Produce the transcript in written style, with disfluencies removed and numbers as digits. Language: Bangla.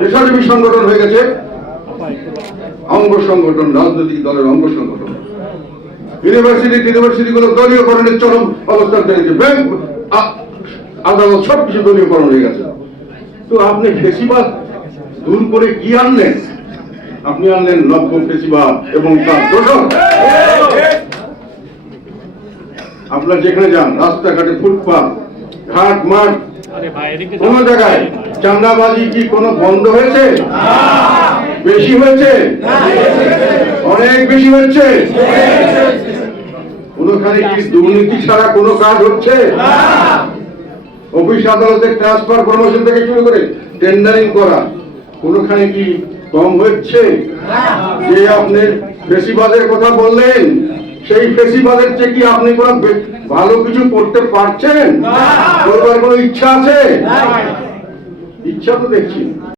পেশাজীবী সংগঠন হয়ে গেছে অঙ্গ সংগঠন, রাজনৈতিক দলের অঙ্গ সংগঠন। ইউনিভার্সিটিগুলো দলীয়করণের চরম অবস্থান পেয়েছে, ব্যাংক আদালত সবকিছু দলীয়করণ হয়ে গেছে। তো আপনি ফেসিবাদ দূর করে কি আনলেন? আপনি আনলেন নব্য ফেসিবাদ এবং তার দোষক। আপনার যেখানে যান, রাস্তাঘাটে, ফুটপাত, ঘাট, মাঠ, কোন জায়গায় চাঁদাবাজি কি কোনো বন্ধ হয়েছে? বেশি হয়েছে, অনেক বেশি হচ্ছে। কোনখানে কি দুর্নীতি ছাড়া কোনো কাজ হচ্ছে? অফিস আদালতে ট্রান্সফার প্রমোশন থেকে শুরু করে টেন্ডারিং করা কোনখানে কি কম হচ্ছে? যে আপনি ফেসিবাদের কথা বললেন, সেই ফেসিবাদের চেয়ে কি আপনি কোনো ভালো কিছু করতে পারছেন? করবার কোনো ইচ্ছা আছে? ইচ্ছা তো দেখছি।